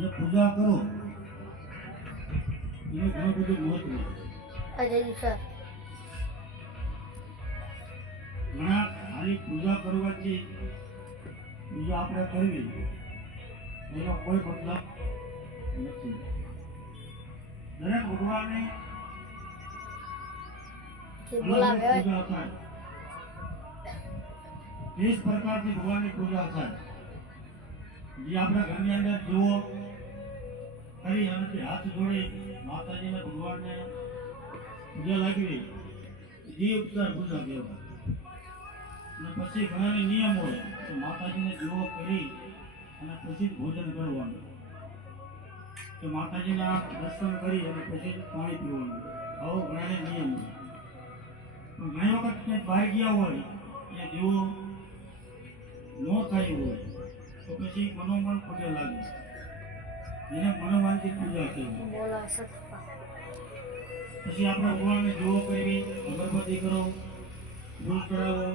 જે પૂજા કરો. એનું ઘણું બધું મહત્વ ઘણા ખાલી પૂજા કરવાથી બીજું આપણે કરવી. એનો કોઈ મતલબ નથી. દરેક ભગવાનને પૂજા થાય. ત્રીસ પ્રકારની ભગવાનની પૂજા થાય. જે આપણા ઘરની અંદર જુઓ કરી અને હાથ જોડી માતાજીના ભગવાનને પૂજા લાગવી જે ઉપચાર પૂજા કહેવાય. અને પછી ઘણા નિયમ હોય તો માતાજીને જુઓ કરી અને પછી ભોજન કરવાનું. કે માતાજીના દર્શન કરી અને પછી પાણી પીવાનું. આવો ઘણાને નિયમ હોય. પણ ઘણી વખત બહાર ગયા હોય, ત્યાં દીવો ન થયું હોય. તો પછી મનોમન પગે લાગે એને મનોમાનથી પૂજા કહેવાય બોલાવે સત્તા પછી આપણે ભગવાનને જોવો કરવી અગરબત્તી કરો ફૂલ ચડાવો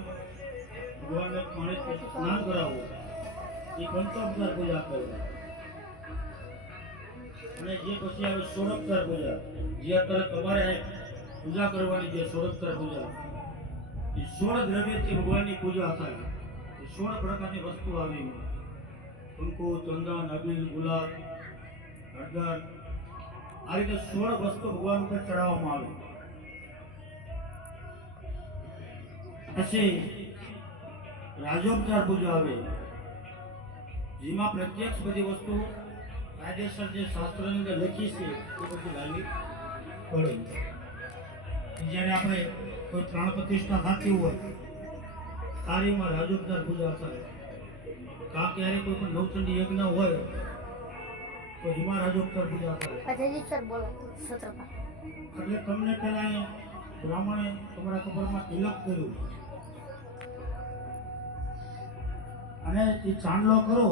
ભગવાનને પાણી સ્નાન કરાવો એ પંચોપચાર પૂજા કરવી અને જે પછી આવે સોળોપચાર પૂજા જે અત્યારે તમારે અહીં પૂજા કરવાની છે સોળોપચાર પૂજા એ સોળ દ્રવ્યથી ભગવાનની પૂજા થાય એ સોળ પ્રકારની વસ્તુ આવી કંકુ ચંદન અબીલ ગુલાબ હળદર આ રીતે સોળ વસ્તુ ભગવાન ઉપર ચડાવવામાં આવે. પછી રાજોપચાર પૂજા આવે. જેમાં પ્રત્યક્ષ બધી વસ્તુ કાયદેસર જે શાસ્ત્રની અંદર લખી છે, એ બધી લાગી પડે. જ્યારે આપણે કોઈ પ્રાણ પ્રતિષ્ઠા થતી હોય, તારીમાં રાજોપચાર પૂજા થાય. કાં ક્યારે કોઈ પણ નવચંડી યજ્ઞ હોય તો એમાં રાજોપચાર પૂજા કરે અજયજી સર બોલો સત્રપા એટલે તમને પેલા બ્રાહ્મણે તમારા કપડમાં તિલક કર્યું. અને એ ચાંદલો કરો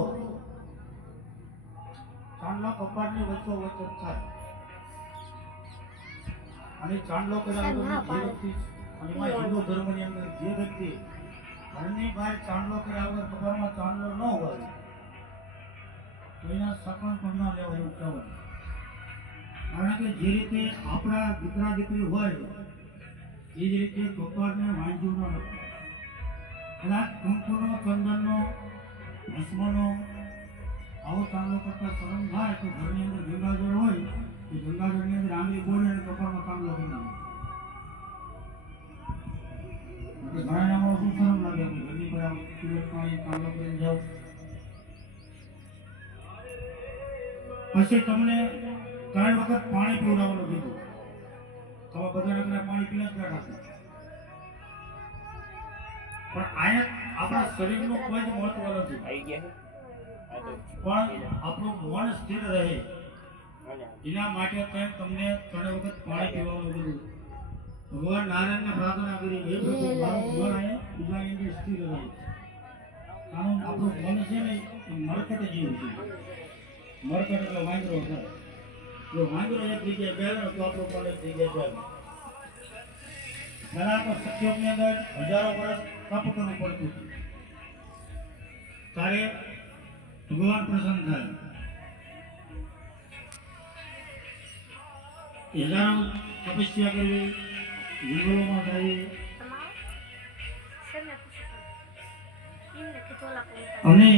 ચાંદલો કપાટની વચ્ચો વચ્ચે થાય. અને ચાંદલો કર્યા અને હિન્દુ ધર્મની અંદર જે વ્યક્તિ ઘરની બહાર ચાંદલો કર્યા વગર કપાળમાં ચાંદલો ન હોય. તો એના સકણ પણ ન લેવા એવું કહેવાય. કારણ કે જે રીતે આપણા દીકરા દીકરી હોય, એ જ રીતે કપાળને વાંજ્યું ન નથી કદાચ કંકુનો, ચંદનનો, ભસ્મનો આવો ચાંદલો કરતા શરમ થાય તો ઘરની અંદર ગંગાજળ હોય, તો ગંગાજળની અંદર આંગળી બોલે અને કપાળમાં ચાંદલો કરી નાખે. પાણી કરીને જાઓ પછી તમને ત્રણ વખત પાણી પીવડાવવાનું કીધું. તમે બધા નકરા પાણી પીને જ બેઠા પણ આયા આપણા શરીરનું કોઈ જ મહત્વ નથી. આવી ગયા પણ આપણું મન સ્થિર રહે. એના માટે તમને ત્રણ વખત પાણી પીવાનું કીધું. ભગવાન નારાયણને પ્રાર્થના કરી. એ પ્રભુ મારું મન અહીંયા બીજાની અંદર સ્થિર રહે. કારણ આપણું મન છે ને એ મરકટ જીવ છે. મરકટ એટલે વાંદરો છે. જો વાંદરો એક જગ્યાએ બેસે તો આપણું પણ એક જગ્યાએ બેસે પહેલા તો સત્યોગની અંદર હજારો વર્ષ તપ કરવું પડતું હતું. ત્યારે ભગવાન પ્રસન્ન થાય. હજારો તપસ્યા કરવી જઈએ અને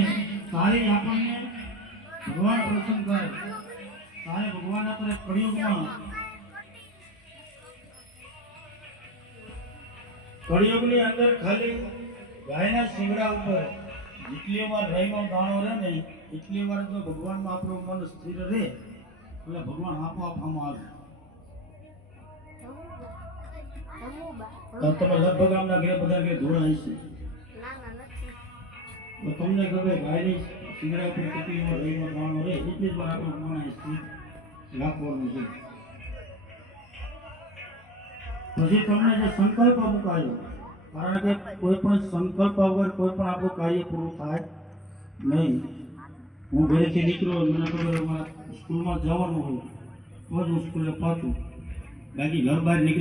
તારે આપણને ભગવાન પ્રસન્ન કરે. તારે ભગવાન આપણે કળિયુગમાં કળિયુગની અંદર ખાલી ગાયના શિંગડા ઉપર જેટલી વાર રહીનો દાણો રહે ને એટલી વાર જો ભગવાનમાં આપણું મન સ્થિર રહે. એટલે ભગવાન આપોઆપ આમાં આવે. તો તમે લગભગ આમના ઘેર બધા ઘેર ધોળા નથી. તો તમને ખબર ગાયની કેટલી વાર રહીનો દાણો રહે એટલી જ વાર આપણું મન અહીં રાખવાનું છે. પછી તમને જે સંકલ્પ મુકાયો કારણ કે કોઈ પણ સંકલ્પ વગર કોઈ પણ આપણું કાર્ય પૂરું થાય નહીં. હું ઘરેથી નીકળ્યો મને ખબર સ્કૂલમાં જવાનું હોય તો જ હું સ્કૂલે પહોંચું. બાકી ઘર બહાર નીકળી